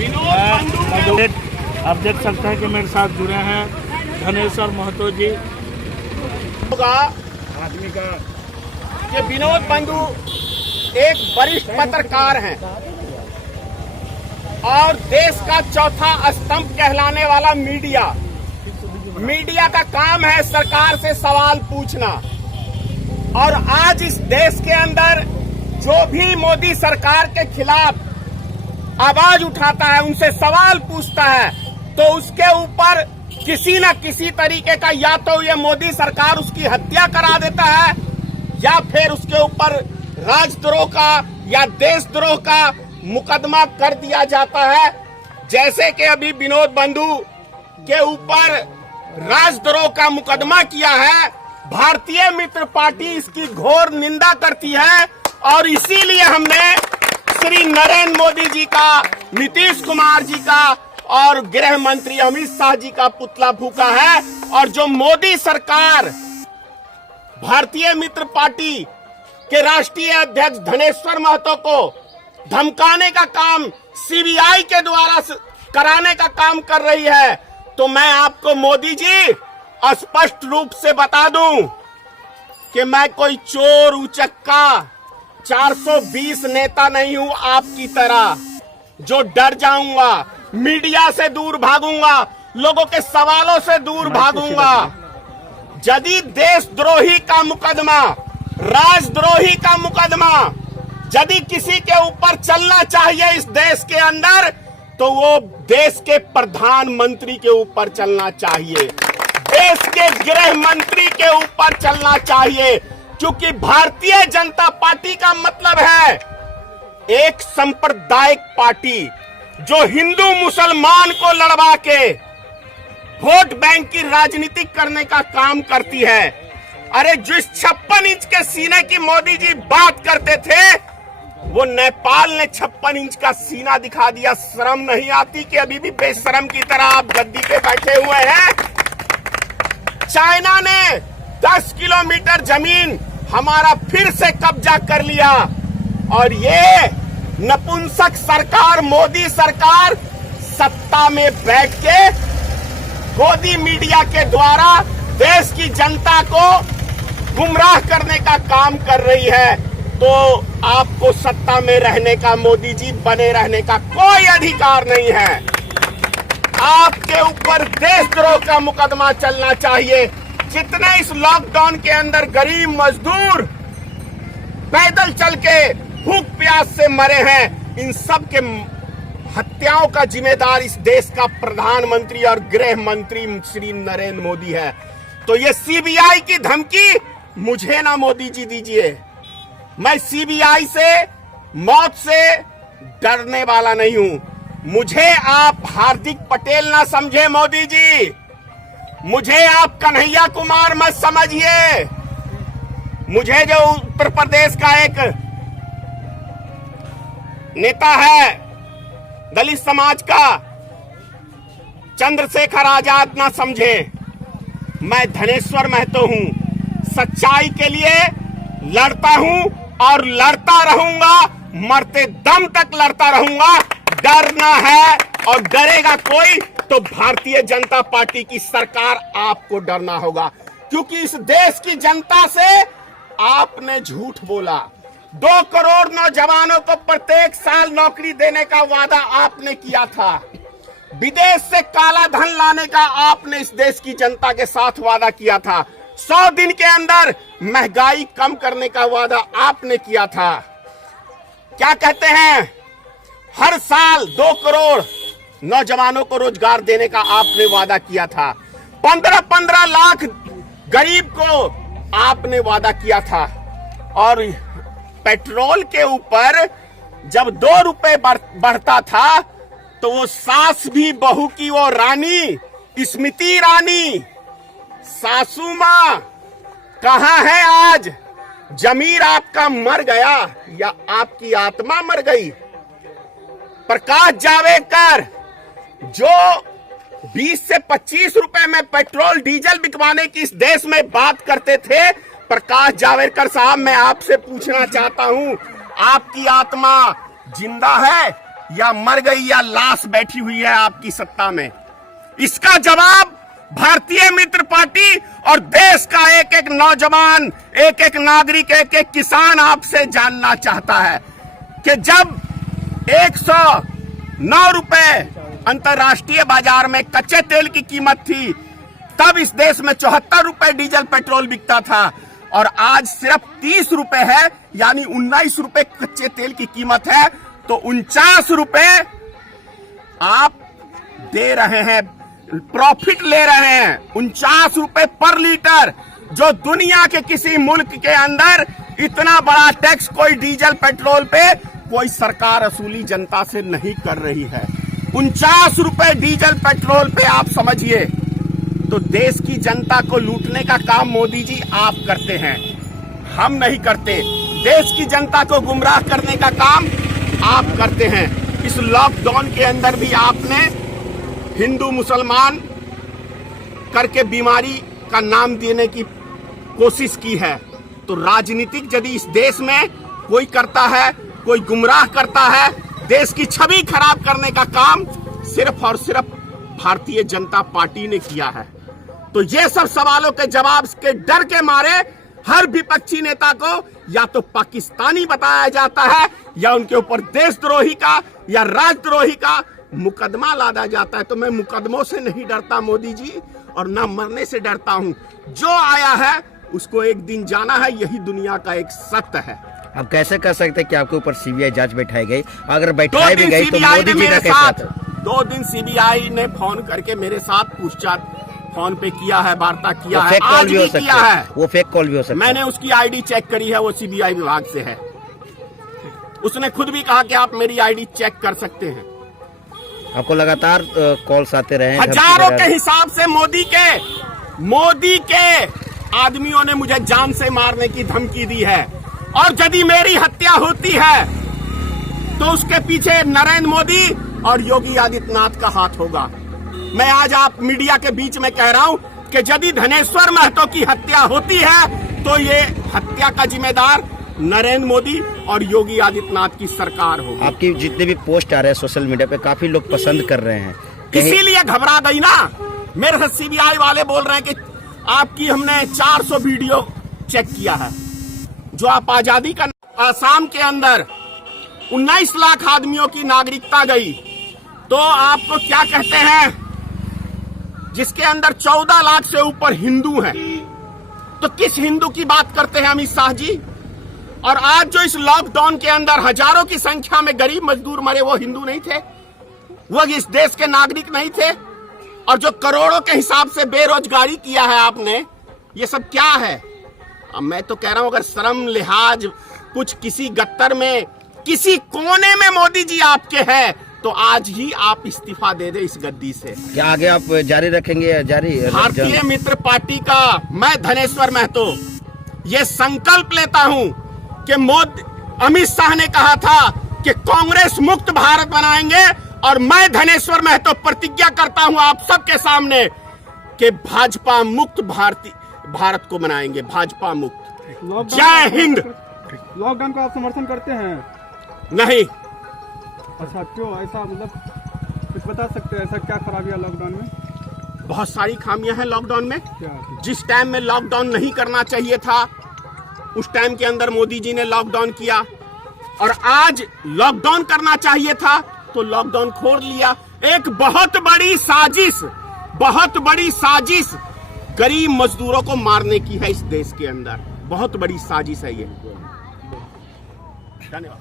आप देख सकते हैं कि मेरे साथ जुड़े हैं धनेश्वर महतो जी। आदमी का कि विनोद बंधु एक वरिष्ठ पत्रकार हैं और देश का चौथा स्तंभ कहलाने वाला मीडिया का काम है सरकार से सवाल पूछना। और आज इस देश के अंदर जो भी मोदी सरकार के खिलाफ आवाज उठाता है, उनसे सवाल पूछता है, तो उसके ऊपर किसी न किसी तरीके का या तो ये मोदी सरकार उसकी हत्या करा देता है या फिर उसके ऊपर राजद्रोह का या देशद्रोह का मुकदमा कर दिया जाता है। जैसे कि अभी विनोद बंधु के ऊपर राजद्रोह का मुकदमा किया है, भारतीय मित्र पार्टी इसकी घोर निंदा करती है और इसीलिए हमने श्री नरेंद्र मोदी जी का, नीतीश कुमार जी का और गृह मंत्री अमित शाह जी का पुतला फूका है। और जो मोदी सरकार भारतीय मित्र पार्टी के राष्ट्रीय अध्यक्ष धनेश्वर महतो को धमकाने का काम सीबीआई के द्वारा कराने का काम कर रही है, तो मैं आपको मोदी जी स्पष्ट रूप से बता दूं कि मैं कोई चोर उचक्का 420 नेता नहीं हूं आपकी तरह, जो डर जाऊंगा, मीडिया से दूर भागूंगा, लोगों के सवालों से दूर भागूंगा। यदि देशद्रोही का मुकदमा, राजद्रोही का मुकदमा यदि किसी के ऊपर चलना चाहिए इस देश के अंदर, तो वो देश के प्रधानमंत्री के ऊपर चलना चाहिए, देश के गृह मंत्री के ऊपर चलना चाहिए। क्योंकि भारतीय जनता पार्टी का मतलब है एक सांप्रदायिक पार्टी जो हिंदू मुसलमान को लड़वा के वोट बैंक की राजनीति करने का काम करती है। अरे जिस 56 इंच के सीने की मोदी जी बात करते थे, वो नेपाल ने 56 इंच का सीना दिखा दिया। शर्म नहीं आती कि अभी भी बेशरम की तरह आप गद्दी पे बैठे हुए हैं? चाइना ने 10 किलोमीटर जमीन हमारा फिर से कब्जा कर लिया और ये नपुंसक सरकार, मोदी सरकार सत्ता में बैठ के गोदी मीडिया के द्वारा देश की जनता को गुमराह करने का काम कर रही है। तो आपको सत्ता में रहने का, मोदी जी बने रहने का कोई अधिकार नहीं है। आपके ऊपर देशद्रोह का मुकदमा चलना चाहिए। जितने इस लॉकडाउन के अंदर गरीब मजदूर पैदल चल के भूख प्यास से मरे हैं, इन सब के हत्याओं का जिम्मेदार इस देश का प्रधानमंत्री और गृह मंत्री श्री नरेंद्र मोदी है। तो ये सीबीआई की धमकी मुझे ना मोदी जी दीजिए। मैं सीबीआई से, मौत से डरने वाला नहीं हूं। मुझे आप हार्दिक पटेल ना समझे मोदी जी, मुझे आप कन्हैया कुमार मत समझिए। मुझे जो उत्तर प्रदेश का एक नेता है दलित समाज का, चंद्रशेखर आजाद ना समझे। मैं धनेश्वर महतो हूं, सच्चाई के लिए लड़ता हूं और लड़ता रहूंगा, मरते दम तक लड़ता रहूंगा। डरना है और डरेगा कोई तो भारतीय जनता पार्टी की सरकार आपको डरना होगा। क्योंकि इस देश की जनता से आपने झूठ बोला। 2 करोड़ नौजवानों को प्रत्येक साल नौकरी देने का वादा आपने किया था। विदेश से काला धन लाने का आपने इस देश की जनता के साथ वादा किया था। 100 दिन के अंदर महंगाई कम करने का वादा आपने किया था। क्या कहते हैं, हर साल 2 करोड़ नौजवानों को रोजगार देने का आपने वादा किया था। 15-15 लाख गरीब को आपने वादा किया था। और पेट्रोल के ऊपर जब 2 रुपए बढ़ता था, तो वो सास भी बहू की वो रानी स्मृति ईरानी, सासू मां कहां है आज? जमीर आपका मर गया या आपकी आत्मा मर गई? प्रकाश जावड़ेकर जो 20 से 25 रुपए में पेट्रोल डीजल बिकवाने की इस देश में बात करते थे, प्रकाश जावड़ेकर साहब मैं आपसे पूछना चाहता हूं, आपकी आत्मा जिंदा है? या मर गई या लाश बैठी हुई है आपकी सत्ता में? इसका जवाब भारतीय मित्र पार्टी और देश का एक एक नौजवान, एक एक नागरिक, एक एक किसान आपसे जानना चाहता है कि जब 109 रुपए अंतर्राष्ट्रीय बाजार में कच्चे तेल की कीमत थी, तब इस देश में 74 रुपए डीजल पेट्रोल बिकता था और आज सिर्फ 30 रुपए है, यानी 19 रुपए कच्चे तेल की कीमत है। तो 49 रुपए आप दे रहे हैं, प्रॉफिट ले रहे हैं 49 रुपए पर लीटर, जो दुनिया के किसी मुल्क के अंदर इतना बड़ा टैक्स कोई डीजल पेट्रोल पे कोई सरकार वसूली जनता से नहीं कर रही है। 49 रुपए डीजल पेट्रोल पे आप समझिए, तो देश की जनता को लूटने का काम मोदी जी आप करते हैं, हम नहीं करते। देश की जनता को गुमराह करने का काम आप करते हैं। इस लॉकडाउन के अंदर भी आपने हिंदू मुसलमान करके बीमारी का नाम देने की कोशिश की है। तो राजनीतिक यदि इस देश में कोई करता है, कोई गुमराह करता है, देश की छवि खराब करने का काम सिर्फ और सिर्फ भारतीय जनता पार्टी ने किया है। तो ये सब सवालों के जवाब के डर के मारे हर विपक्षी नेता को या तो पाकिस्तानी बताया जाता है या उनके ऊपर देशद्रोही का या राजद्रोही का मुकदमा लादा जाता है। तो मैं मुकदमों से नहीं डरता मोदी जी, और ना मरने से डरता हूं। जो आया है उसको एक दिन जाना है, यही दुनिया का एक सत्य है। अब कैसे कर सकते हैं कि आपके ऊपर सीबीआई जांच बैठाई गई? अगर बैठाई भी गई तो मोदी जी का कैसे? 2 दिन सीबीआई ने फोन करके मेरे साथ पूछताछ फोन पे किया है, वार्ता किया है, आज भी किया है। वो फेक कॉल भी हो सकता है। मैंने उसकी आईडी चेक करी है, वो सीबीआई विभाग से है। उसने खुद भी कहा कि आप मेरी आईडी चेक कर सकते हैं। आपको लगातार कॉल्स आते रहे, हजारों के हिसाब से मोदी के आदमियों ने मुझे जान से मारने की धमकी दी है, और यदि मेरी हत्या होती है तो उसके पीछे नरेंद्र मोदी और योगी आदित्यनाथ का हाथ होगा। मैं आज आप मीडिया के बीच में कह रहा हूं कि यदि धनेश्वर महतो की हत्या होती है तो ये हत्या का जिम्मेदार नरेंद्र मोदी और योगी आदित्यनाथ की सरकार होगी। आपकी जितने भी पोस्ट आ रहे हैं सोशल मीडिया पे काफी लोग पसंद कर रहे हैं, इसीलिए घबरा गई ना। मेरे से सीबीआई वाले बोल रहे हैं कि आपकी हमने 400 वीडियो चेक किया है। जो आप आजादी का, आसाम के अंदर 19 लाख आदमियों की नागरिकता गई, तो आपको क्या कहते हैं, जिसके अंदर 14 लाख से ऊपर हिंदू हैं। तो किस हिंदू की बात करते हैं अमित शाह जी? और आज जो इस लॉकडाउन के अंदर हजारों की संख्या में गरीब मजदूर मरे, वो हिंदू नहीं थे, वो इस देश के नागरिक नहीं थे। और जो करोड़ों के हिसाब से बेरोजगारी किया है आपने, ये सब क्या है? अब मैं तो कह रहा हूं, अगर शर्म लिहाज कुछ किसी गत्तर में, किसी कोने में मोदी जी आपके हैं, तो आज ही आप इस्तीफा दे दे इस गद्दी से। क्या आगे आप जारी रखेंगे? भारतीय मित्र पार्टी का मैं धनेश्वर महतो ये संकल्प लेता हूं कि अमित शाह ने कहा था कि कांग्रेस मुक्त भारत बनाएंगे, और मैं धनेश्वर महतो प्रतिज्ञा करता हूं आप सबके सामने कि भाजपा मुक्त भारत को बनाएंगे, भाजपा मुक्त। जय हिंद। लॉकडाउन को आप समर्थन करते हैं? नहीं। अच्छा, क्यों ऐसा? मतलब कुछ बता सकते हैं, ऐसा क्या खराबी है लॉकडाउन में? बहुत सारी खामियां हैं लॉकडाउन में। क्या? जिस टाइम में लॉकडाउन नहीं करना चाहिए था, उस टाइम के अंदर मोदी जी ने लॉकडाउन किया, और आज लॉकडाउन करना चाहिए था तो लॉकडाउन खोल लिया। एक बहुत बड़ी साजिश गरीब मजदूरों को मारने की है इस देश के अंदर। बहुत बड़ी साजिश है ये। धन्यवाद।